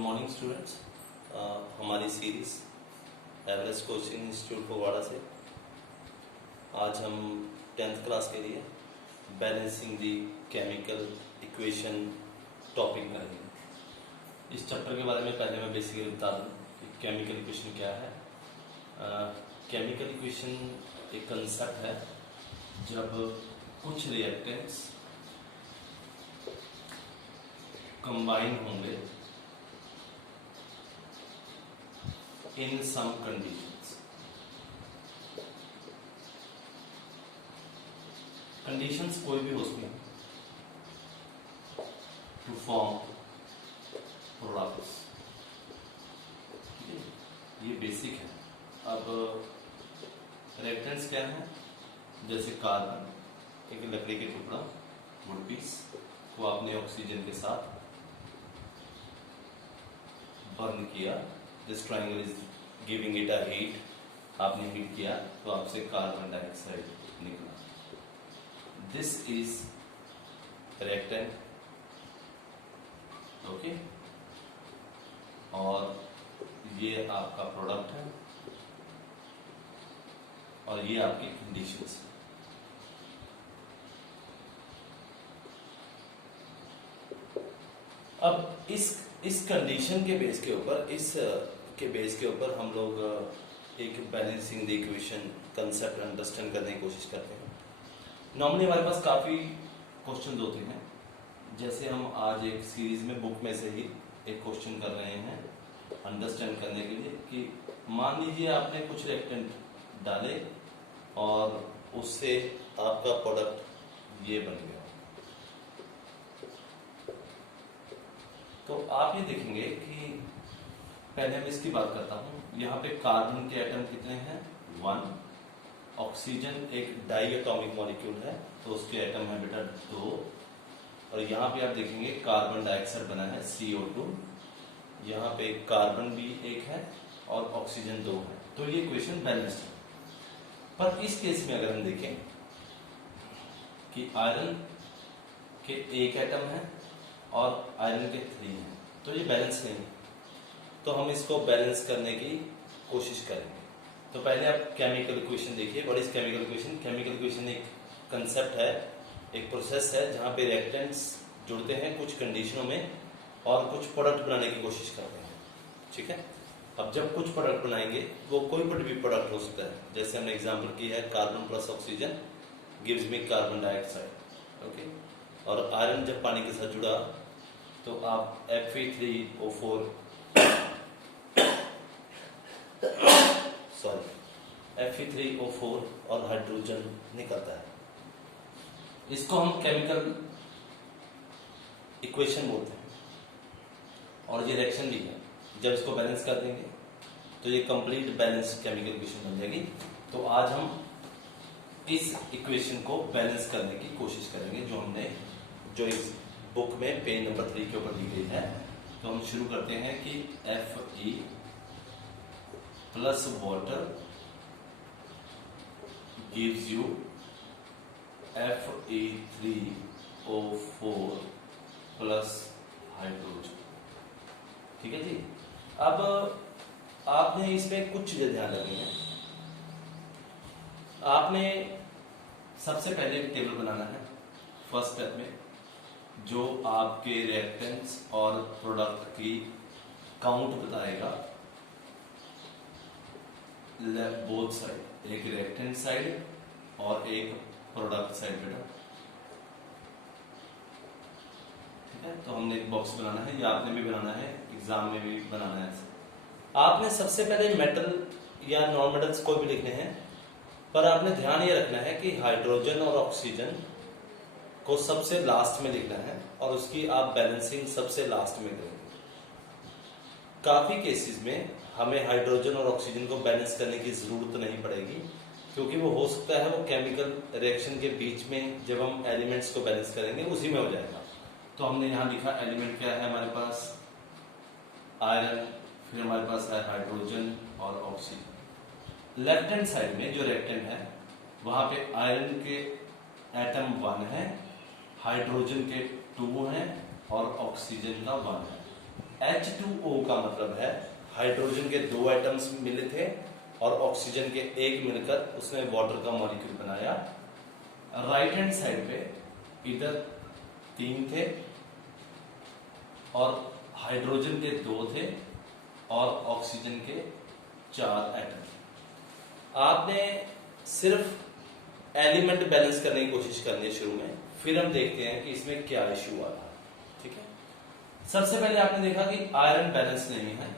Morning students. हमारी series Everest coaching institute Phagwara से आज हम 10th क्लास के लिए balancing the chemical equation topic करेंगे। इस चैप्टर के बारे में पहले मैं बेसिकली बता दूं कि केमिकल इक्वेशन क्या है। केमिकल इक्वेशन एक कंसेप्ट है जब कुछ रिएक्टेंट्स कंबाइन होंगे इन सम कंडीशंस। कंडीशंस कोई भी हो सकती हैं टू फॉर्म प्रोडक्ट्स। ठीक है, ये बेसिक है। अब रिएक्टेंट्स क्या है? जैसे कार्बन, एक लकड़ी के टुकड़ा, वुड पीस को आपने ऑक्सीजन के साथ बर्न किया, this triangle is giving it a heat, आपने हीट किया तो आपसे कार्बन डाइऑक्साइड निकला। दिस इज रिएक्टेंट, ओके, और ये आपका प्रोडक्ट है और ये आपकी कंडीशंस है। अब इस कंडीशन के बेस के ऊपर हम लोग एक balancing the equation concept understand करने की कोशिश करते हैं। नॉर्मली हमारे पास काफी क्वेश्चन होते हैं, जैसे हम आज एक सीरीज में बुक में से ही एक क्वेश्चन कर रहे हैं अंडरस्टैंड करने के लिए कि मान लीजिए आपने कुछ रिएक्टेंट डाले और उससे आपका प्रोडक्ट ये बन गया। तो आप ये देखेंगे कि पहले मैं इसकी बात करता हूं। यहाँ पे कार्बन के एटम कितने हैं? 1। ऑक्सीजन एक डाई एटॉमिक मॉलिक्यूल है तो उसके एटम है बेटा 2। और यहाँ पे आप देखेंगे कार्बन डाइऑक्साइड बना है CO2। यहाँ पे कार्बन भी एक है और ऑक्सीजन 2 है, तो ये इक्वेशन बैलेंस्ड है। पर इस केस में अगर हम देखें कि आयरन के एक एटम है और आयरन के 3 हैं, तो ये बैलेंस नहीं, तो हम इसको बैलेंस करने की कोशिश करेंगे। तो पहले आप केमिकल इक्वेशन देखिए। What is chemical equation? Chemical equation एक कंसेप्ट है, एक प्रोसेस है जहां पे रिएक्टेंट्स जुड़ते हैं कुछ कंडीशनों में और कुछ प्रोडक्ट बनाने की कोशिश करते हैं। ठीक है, अब जब कुछ प्रोडक्ट बनाएंगे वो कोई भी प्रोडक्ट हो सकता है। जैसे हमने एग्जाम्पल की है carbon plus oxygen gives me carbon dioxide, okay. और आयरन जब पानी के साथ जुड़ा तो आप Fe3O4 और हाइड्रोजन निकलता है। इसको हम केमिकल इक्वेशन बोलते हैं और ये रिएक्शन भी है। जब इसको बैलेंस कर देंगे तो ये कंप्लीट बैलेंस केमिकल इक्वेशन बन जाएगी। तो आज हम इस इक्वेशन को बैलेंस करने की कोशिश करेंगे जो इस बुक में पेज नंबर 3 के ऊपर दी गई है। तो हम शुरू करते हैं कि Fe plus water gives you Fe3O4 plus hydrogen. ठीक है जी। अब आपने इसमें कुछ चीजें ध्यान रखनी है। आपने सबसे पहले एक टेबल बनाना है फर्स्ट स्टेप में, जो आपके रिएक्टेंट्स और प्रोडक्ट की काउंट बताएगा बोथ साइड, एक रिएक्टेंट साइड और एक प्रोडक्ट साइड बेटा। ठीक है, तो हमने एक बॉक्स बनाना है, या आपने भी बनाना है, एग्जाम में भी बनाना है। आपने सबसे पहले मेटल या नॉन मेटल्स कोई भी लिखने हैं, पर आपने ध्यान ये रखना है कि हाइड्रोजन और ऑक्सीजन को सबसे लास्ट में लिखना है और उसकी आप बैलेंसिंग सबसे लास्ट में करेंगे। काफी केसेस में हमें हाइड्रोजन और ऑक्सीजन को बैलेंस करने की जरूरत नहीं पड़ेगी, क्योंकि वो हो सकता है वो केमिकल रिएक्शन के बीच में जब हम एलिमेंट्स को बैलेंस करेंगे उसी में हो जाएगा। तो हमने यहाँ लिखा एलिमेंट क्या है हमारे पास? आयरन, फिर हमारे पास है हाइड्रोजन और ऑक्सीजन। लेफ्ट हैंड साइड में जो रिएक्टेंट है वहां पे आयरन के एटम 1 है, हाइड्रोजन के 2 हैं और ऑक्सीजन का 1 है। H2O का मतलब है हाइड्रोजन के 2 एटम्स मिले थे और ऑक्सीजन के एक मिलकर उसने वाटर का मॉलिक्यूल बनाया। राइट हैंड साइड पे इधर 3 थे और हाइड्रोजन के 2 थे और ऑक्सीजन के 4 एटम। आपने सिर्फ एलिमेंट बैलेंस करने की कोशिश करनी है शुरू में, फिर हम देखते हैं कि इसमें क्या इश्यू आ रहा है। ठीक है, सबसे पहले आपने देखा कि आयरन बैलेंस नहीं है,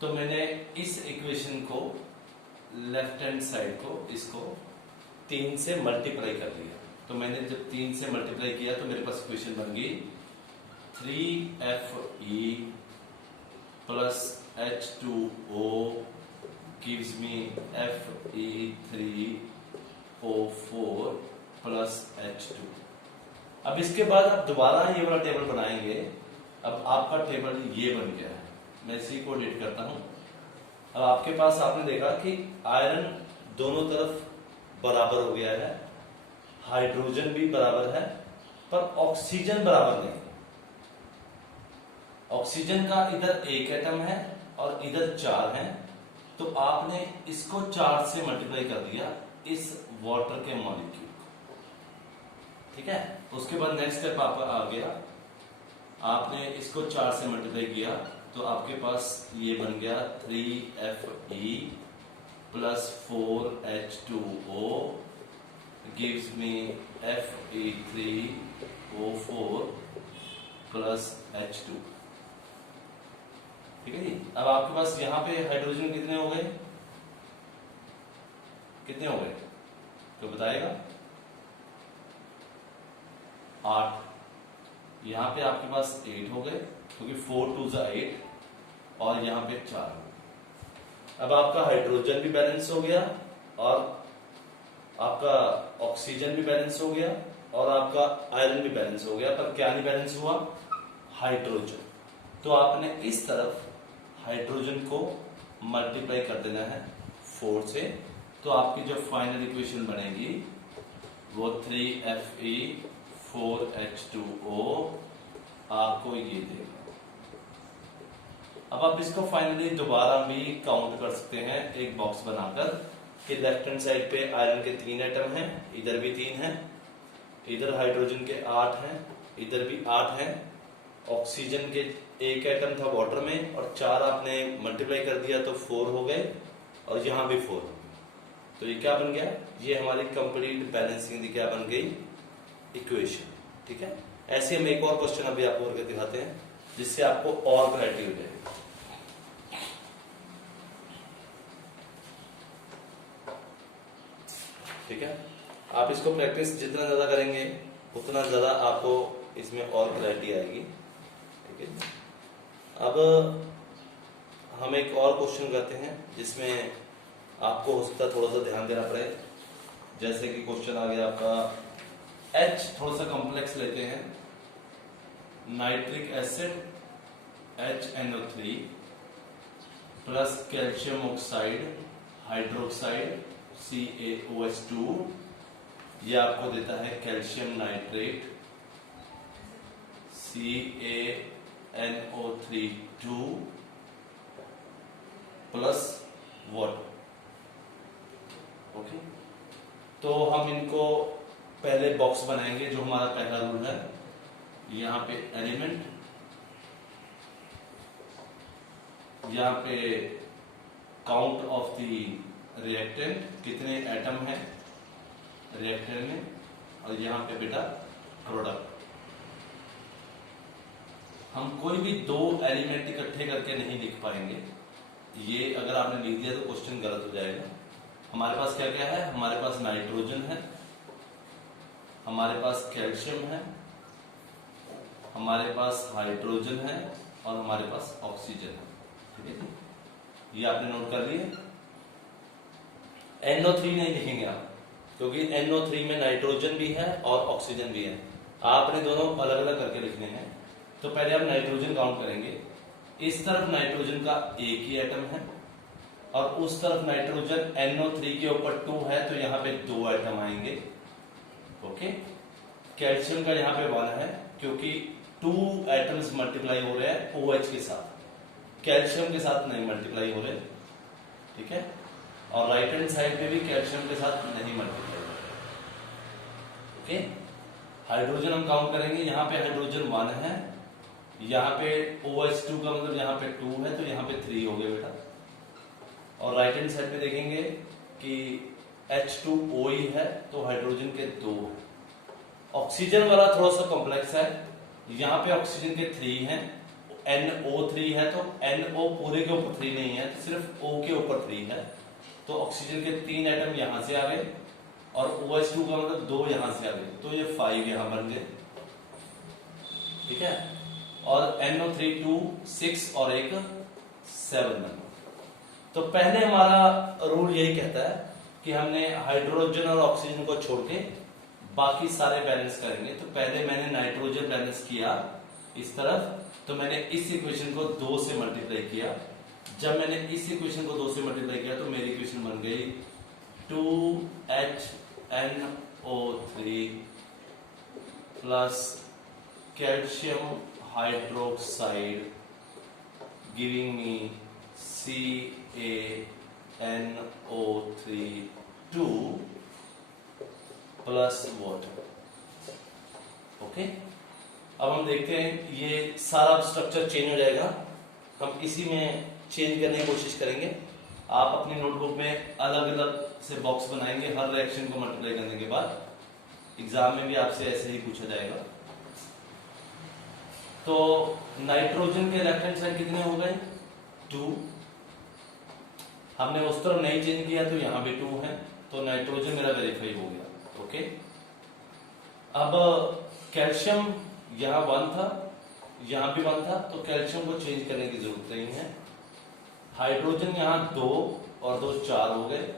तो मैंने इस इक्वेशन को लेफ्ट हैंड साइड को इसको 3 से मल्टीप्लाई कर दिया। तो मैंने जब 3 से मल्टीप्लाई किया तो मेरे पास इक्वेशन बन गई 3Fe plus H2O gives me Fe3O4 plus H2। अब इसके बाद आप दोबारा ये वाला टेबल बनाएंगे। अब आपका टेबल ये बन गया है, मैं इसी को डिलीट करता हूं। अब आपके पास आपने देखा कि आयरन दोनों तरफ बराबर हो गया है, हाइड्रोजन भी बराबर है, पर ऑक्सीजन बराबर नहीं। ऑक्सीजन का इधर 1 एटम है और इधर 4 है, तो आपने इसको 4 से मल्टीप्लाई कर दिया इस वाटर के मॉलिक्यूल को। ठीक है, उसके बाद नेक्स्ट स्टेप आपका आ गया, आपने इसको 4 से मल्टीप्लाई किया तो आपके पास ये बन गया 3Fe plus 4H2O gives me Fe3O4 plus H2। ठीक है जी। अब आपके पास यहां पे हाइड्रोजन कितने हो गए, कितने हो गए तो बताएगा? 8। यहां पे आपके पास 8 हो गए क्योंकि 4 2 8 और यहां पे 4 हो गए। अब आपका हाइड्रोजन भी बैलेंस हो गया और आपका ऑक्सीजन भी बैलेंस हो गया और आपका आयरन भी बैलेंस हो गया, पर क्या नहीं बैलेंस हुआ? हाइड्रोजन। तो आपने इस तरफ हाइड्रोजन को मल्टीप्लाई कर देना है 4 से, तो आपकी जो फाइनल इक्वेशन बनेगी वो 3Fe 4H2O आपको ये देगा। अब आप इसको फाइनली दोबारा भी काउंट कर सकते हैं एक बॉक्स बनाकर कि लेफ्ट हैंड साइड पे आयरन के 3 एटम हैं, इधर भी 3 हैं, इधर हाइड्रोजन के 8 हैं, इधर भी 8 हैं, ऑक्सीजन के 1 एटम था वाटर में और 4 आपने मल्टीप्लाई कर दिया तो 4 हो गए और यहां भी 4 हो गए। तो ये क्या बन गया? ये हमारी कंप्लीट बैलेंसिंग क्या बन गई? इक्वेशन। ठीक है, ऐसे हम एक और क्वेश्चन अभी आपको करके दिखाते हैं जिससे आपको और क्लैरिटी हो जाएगी। ठीक है, आप इसको प्रैक्टिस जितना ज्यादा करेंगे उतना ज्यादा आपको इसमें और क्लैरिटी आएगी। ठीक है, अब हम एक और क्वेश्चन करते हैं जिसमें आपको हो सकता है थोड़ा सा ध्यान देना पड़े। जैसे कि क्वेश्चन आ गया आपका H, थोड़ा सा कॉम्प्लेक्स लेते हैं, nitric acid HNO3 plus calcium oxide hydroxide CaOH2, ये आपको देता है calcium nitrate CaNO3 plus water. Okay, तो हम इनको पहले बॉक्स बनाएंगे। जो हमारा पहला रूल है, यहां पे एलिमेंट, यहां पे काउंट ऑफ द रिएक्टेंट, कितने एटम है रिएक्टेंट में, और यहां पे बेटा प्रोडक्ट। हम कोई भी 2 एलिमेंट इकट्ठे करके नहीं लिख पाएंगे, ये अगर आपने लिख दिया तो क्वेश्चन गलत हो जाएगा। हमारे पास क्या क्या है? हमारे पास नाइट्रोजन है, हमारे पास कैल्शियम है, हमारे पास हाइड्रोजन है और हमारे पास ऑक्सीजन है। ठीक है जी, ये आपने नोट कर लिए। NO3 नहीं लिखेंगे आप, क्योंकि NO3 में नाइट्रोजन भी है और ऑक्सीजन भी है, आपने दोनों अलग अलग करके लिखने हैं। तो पहले आप नाइट्रोजन काउंट करेंगे। इस तरफ नाइट्रोजन का 1 ही एटम है और उस तरफ नाइट्रोजन NO3 के ऊपर 2 है, तो यहां पे 2 एटम आएंगे। ओके, कैल्शियम का यहाँ पे 1 है क्योंकि 2 एटम्स मल्टीप्लाई हो रहे हैं OH के साथ, कैल्शियम के साथ नहीं मल्टीप्लाई हो रहे, ठीक है। और राइट हैंड साइड पे भी कैल्शियम के साथ नहीं मल्टीप्लाई हो रहे, ओके। हाइड्रोजन हम काउंट करेंगे, यहाँ पे हाइड्रोजन 1 है, यहाँ पे OH2 का मतलब यहाँ पे 2 है, तो यहाँ पे 3 हो गया बेटा। और राइट हैंड साइड पे देखेंगे कि H2O ही है, तो हाइड्रोजन के 2 है। ऑक्सीजन वाला थोड़ा सा कॉम्प्लेक्स है, यहाँ पे ऑक्सीजन के 3 हैं, NO3 है, तो NO पूरे के ऊपर 3 नहीं है, तो सिर्फ O के ऊपर 3 है, तो ऑक्सीजन के 3 एटम यहां से आ गए और OH2 का मतलब 2 यहां से आ गए, तो ये 5 यहां बन गए, ठीक है। और NO3 2 6 और एक 7 बन गए। तो पहले हमारा रूल यही कहता है कि हमने हाइड्रोजन और ऑक्सीजन को छोड़ के बाकी सारे बैलेंस करेंगे। तो पहले मैंने नाइट्रोजन बैलेंस किया इस तरफ, तो मैंने इस इक्वेशन को 2 से मल्टीप्लाई किया। जब मैंने इस इक्वेशन को 2 से मल्टीप्लाई किया तो मेरी इक्वेशन बन गई 2HNO3 plus calcium hydroxide giving me CaNO3 2 plus water, okay. अब हम देखते हैं ये सारा स्ट्रक्चर चेंज हो जाएगा, हम इसी में चेंज करने की कोशिश करेंगे। आप अपनी नोटबुक में अलग अलग से बॉक्स बनाएंगे हर रिएक्शन को मल्टीप्लाई करने के बाद, एग्जाम में भी आपसे ऐसे ही पूछा जाएगा। तो नाइट्रोजन के लेफ्ट हैंड साइड कितने हो गए 2, हमने उस तरफ नहीं चेंज किया तो यहां भी 2 है, तो नाइट्रोजन मेरा वेरीफाई हो गया, ओके। अब कैल्शियम यहां 1 था, यहां भी 1 था, तो कैल्शियम को चेंज करने की जरूरत नहीं है। हाइड्रोजन यहां 2 और 2 4 हो गए,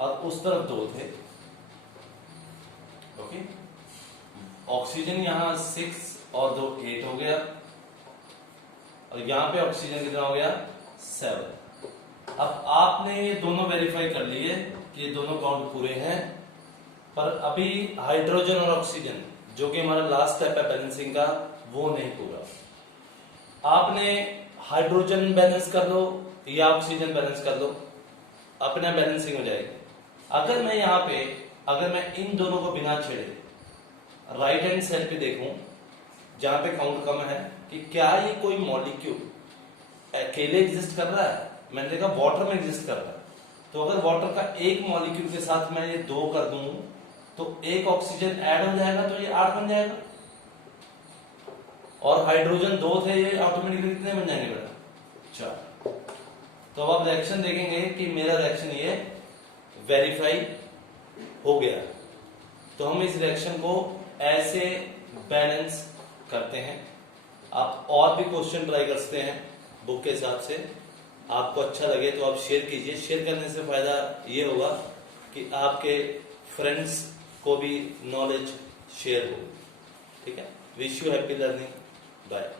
और उस तरफ 2 थे, ओके। ऑक्सीजन यहां 6 और 2 8 हो गया, और यहां पे ऑक्सीजन कितना हो गया 7। अब आपने ये दोनों वेरीफाई कर लिए कि ये दोनों काउंट पूरे हैं, पर अभी हाइड्रोजन और ऑक्सीजन जो कि हमारा लास्ट स्टेप है बैलेंसिंग का, वो नहीं पूरा। आपने हाइड्रोजन बैलेंस कर लो या ऑक्सीजन बैलेंस कर लो, अपना बैलेंसिंग हो जाएगी। अगर मैं यहाँ पे अगर मैं इन दोनों को बिना छेड़े राइट हैंड साइड पे देखूं जहां पे काउंट कम है कि क्या ये कोई मॉलिक्यूल अकेले एग्जिस्ट कर रहा है, मैंने देखा वाटर में एग्जिस्ट कर रहा है, तो अगर वाटर का एक मॉलिक्यूल के साथ मैं ये 2 कर दूं तो एक ऑक्सीजन ऐड हो जाएगा, तो ये 8 बन जाएगा। और हाइड्रोजन 2 थे, ये ऑटोमेटिकली कितने बन जाएंगे बेटा 4। तो अब आप रिएक्शन देखेंगे कि मेरा रिएक्शन ये वेरीफाई हो गया। तो हम इस रिएक्शन को ऐसे बैलेंस करते हैं। आप और भी क्वेश्चन ट्राई कर सकते हैं बुक के हिसाब से, आपको अच्छा लगे तो आप शेयर कीजिए। शेयर करने से फायदा ये होगा कि आपके फ्रेंड्स को भी नॉलेज शेयर हो, ठीक है। Wish you happy learning, bye.